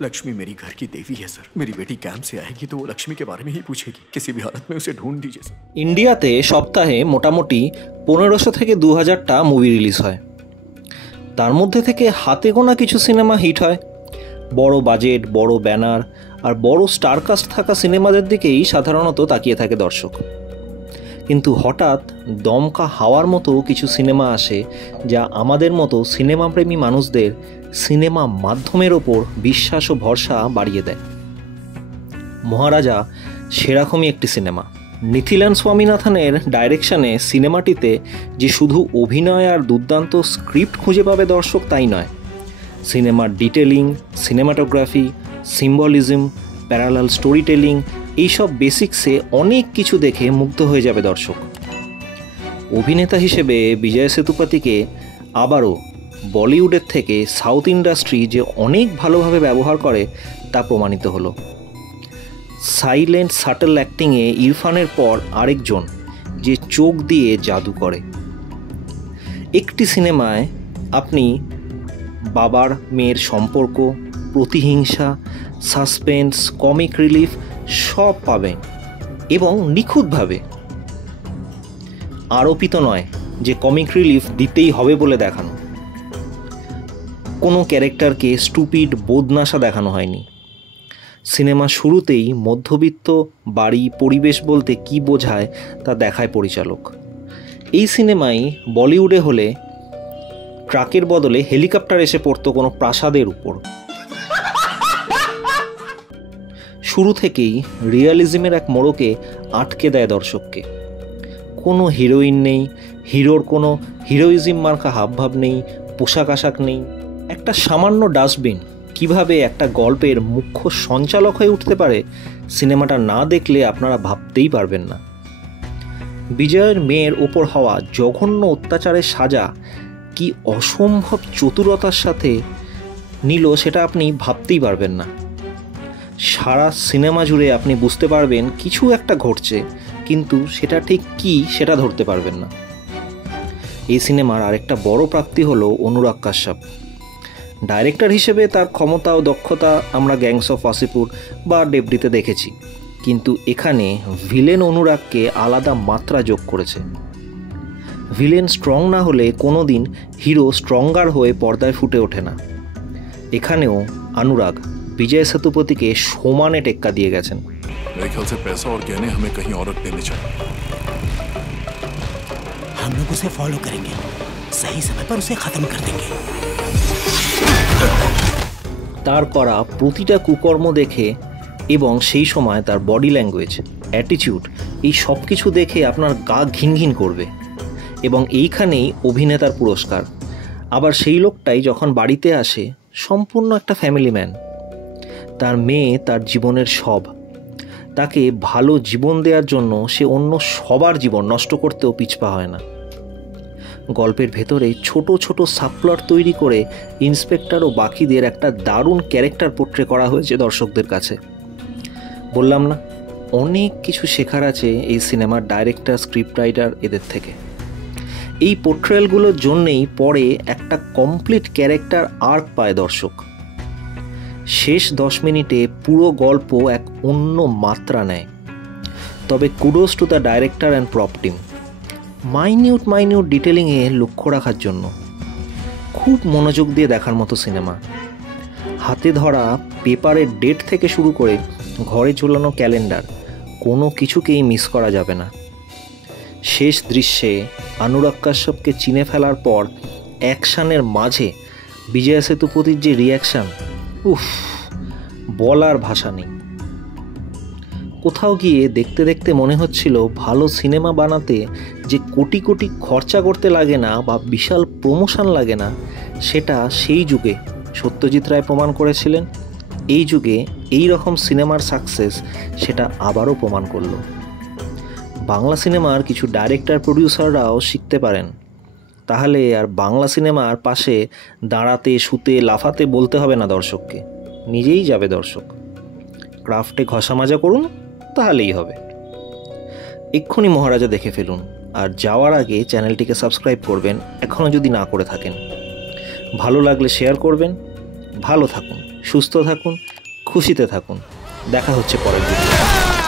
लक्ष्मी मेरी घर की देवी है सर। मेरी बेटी कैंप से आएगी तो वो लक्ष्मी के बारे में ही पूछेगी। किसी भी हालत में उसे ढूंढ दीजिए सर। ইন্ডিয়াতে সপ্তাহে মোটামুটি 1500 থেকে 2000টা মুভি রিলিজ হয়। তার মধ্যে থেকে হাতে গোনা কিছু সিনেমা হিট হয়। বড় বাজেট, বড় ব্যানার আর বড় স্টারকাস্ট থাকা সিনেমাদের দিকেই সাধারণত তাকিয়ে থাকে দর্শক। কিন্তু হঠাৎ দমকা হাওয়ার মতো কিছু সিনেমা আসে যা আমাদের মতো সিনেমাপ্রেমী মানুষদের সিনেমা মাধ্যমের ওপর বিশ্বাস ও ভরসা বাড়িয়ে দেয়। মহারাজা সেরকমই একটি সিনেমা। নিথিলান স্বামীনাথনের ডাইরেকশনে সিনেমাটিতে যে শুধু অভিনয় আর দুর্দান্ত স্ক্রিপ্ট খুঁজে পাবে দর্শক তাই নয়, সিনেমার detailing, cinematography, symbolism, parallel story telling, এইসব বেসিক্সে অনেক কিছু দেখে মুগ্ধ হয়ে যাবে দর্শক। অভিনেতা হিসেবে বিজয় সেতুপতিকে আবারও বলিউডের থেকে সাউথ ইন্ডাস্ট্রি যে অনেক ভালোভাবে ব্যবহার করে তা প্রমাণিত হলো। সাইলেন্ট সাটল অ্যাক্টিংয়ে ইরফানের পর আরেকজন যে চোখ দিয়ে জাদু করে। একটি সিনেমায় আপনি বাবার মেয়ের সম্পর্ক, প্রতিহিংসা, সাসপেন্স, কমিক রিলিফ সব পাবেন এবং নিখুঁতভাবে। আরোপিত নয় যে কমিক রিলিফ দিতেই হবে বলে দেখানো। কোনো ক্যারেক্টারকে স্টুপিড বোধনাশা দেখানো হয়নি। সিনেমা শুরুতেই মধ্যবিত্ত বাড়ি পরিবেশ বলতে কি বোঝায় তা দেখায় পরিচালক। এই সিনেমায় বলিউডে হলে ট্রাকের বদলে হেলিকপ্টার এসে পড়তো কোনো প্রাসাদের উপর। শুরু থেকেই রিয়ালিজমের এক মোড়কে আটকে দেয় দর্শককে। কোনো হিরোইন নেই, হিরোর কোনো হিরোইজম মার্কা হাবভাব নেই, পোশাক আশাক নেই। একটা সামান্য ডাস্টবিন কিভাবে একটা গল্পের মুখ্য সঞ্চালক হয়ে উঠতে পারে সিনেমাটা না দেখলে আপনারা ভাবতেই পারবেন না। বিজয়ের মেয়ের ওপর হওয়া জঘন্য অত্যাচারের সাজা কি অসম্ভব চতুরতার সাথে নিল সেটা আপনি ভাবতেই পারবেন না। সারা সিনেমা জুড়ে আপনি বুঝতে পারবেন কিছু একটা ঘটছে, কিন্তু সেটা ঠিক কী সেটা ধরতে পারবেন না। এই সিনেমার আরেকটা বড় প্রাপ্তি হলো অনুরাগ কাশ্যপ। ডাইরেক্টর হিসেবে তার ক্ষমতা ও দক্ষতা আমরা গ্যাংস অফ ওয়াসেপুর বা ডেবরিতে দেখেছি, কিন্তু এখানে ভিলেন অনুরাগকে আলাদা মাত্রা যোগ করেছে। ভিলেন স্ট্রং না হলে কোনো দিন হিরো স্ট্রঙ্গার হয়ে পর্দায় ফুটে ওঠে না। এখানেও অনুরাগ বিজয় সেতুপতিকে সমানে টেক্কা দিয়ে গেছেন। मेरे ख्याल से पैसा और गहने हमें कहीं और रख देने चाहिए। हम लोग उसे फॉलो करेंगे, सही समय पर उसे खत्म कर देंगे। তার করা প্রতিটা কুকর্ম দেখে এবং সেই সময় তার বডি ল্যাঙ্গুয়েজ, অ্যাটিটিউড, এই সব কিছু দেখে আপনার গা ঘিনঘিন করবে এবং এইখানেই অভিনেতার পুরস্কার। আবার সেই লোকটাই যখন বাড়িতে আসে সম্পূর্ণ একটা ফ্যামিলি ম্যান। তার মেয়ে তার জীবনের সব। তাকে ভালো জীবন দেওয়ার জন্য সে অন্য সবার জীবন নষ্ট করতেও পিছপা হয় না। গল্পের ভেতরে ছোট ছোট সাবপ্লট তৈরি করে ইন্সপেক্টর ও বাকিদের একটা দারুণ ক্যারেক্টার পোট্রে করা হয়েছে দর্শকদের কাছে। বললাম না, অনেক কিছু শেখার আছে এই সিনেমার ডাইরেক্টর, স্ক্রিপ্ট রাইটার এদের থেকে। এই পোট্রেলগুলোর জন্যেই পরে একটা কমপ্লিট ক্যারেক্টার আর্ক পায় দর্শক। শেষ 10 মিনিটে পুরো গল্প এক অন্য মাত্রা নেয়। তবে kudos to the director and prop team, minute ডিটেলিংয়ে লক্ষ্য রাখার জন্য। খুব মনোযোগ দিয়ে দেখার মতো সিনেমা। হাতে ধরা পেপারের ডেট থেকে শুরু করে ঘরে ঝোলানো ক্যালেন্ডার, কোনো কিছুকেই মিস করা যাবে না। শেষ দৃশ্যে অনুরাগ কাশ্যপকে চিনে ফেলার পর অ্যাকশানের মাঝে বিজয় সেতুপতির যে রিয়াকশান, উফ, বলার ভাষা নেই। কোথাও গিয়ে দেখতে দেখতে মনে হচ্ছিল ভালো সিনেমা বানাতে যে কোটি কোটি খরচা করতে লাগে না বা বিশাল প্রমোশন লাগে না, সেটা সেই যুগে সত্যজিৎ রায় প্রমাণ করেছিলেন। এই যুগে এই রকম সিনেমার সাকসেস সেটা আবারও প্রমাণ করল। বাংলা সিনেমার কিছু ডাইরেক্টর, প্রডিউসাররাও শিখতে পারেন। তাহলে আর বাংলা সিনেমার পাশে দাঁড়াতে, শুতে, লাফাতে বলতে হবে না দর্শককে, নিজেই যাবে দর্শক। ক্রাফটে ঘষা মাজা করুন, তাহলেই হবে। এক্ষুনি মহারাজা দেখে ফেলুন, আর যাওয়ার আগে চ্যানেলটিকে সাবস্ক্রাইব করবেন এখনও যদি না করে থাকেন। ভালো লাগলে শেয়ার করবেন। ভালো থাকুন, সুস্থ থাকুন, খুশিতে থাকুন। দেখা হচ্ছে পরের ভিডিও।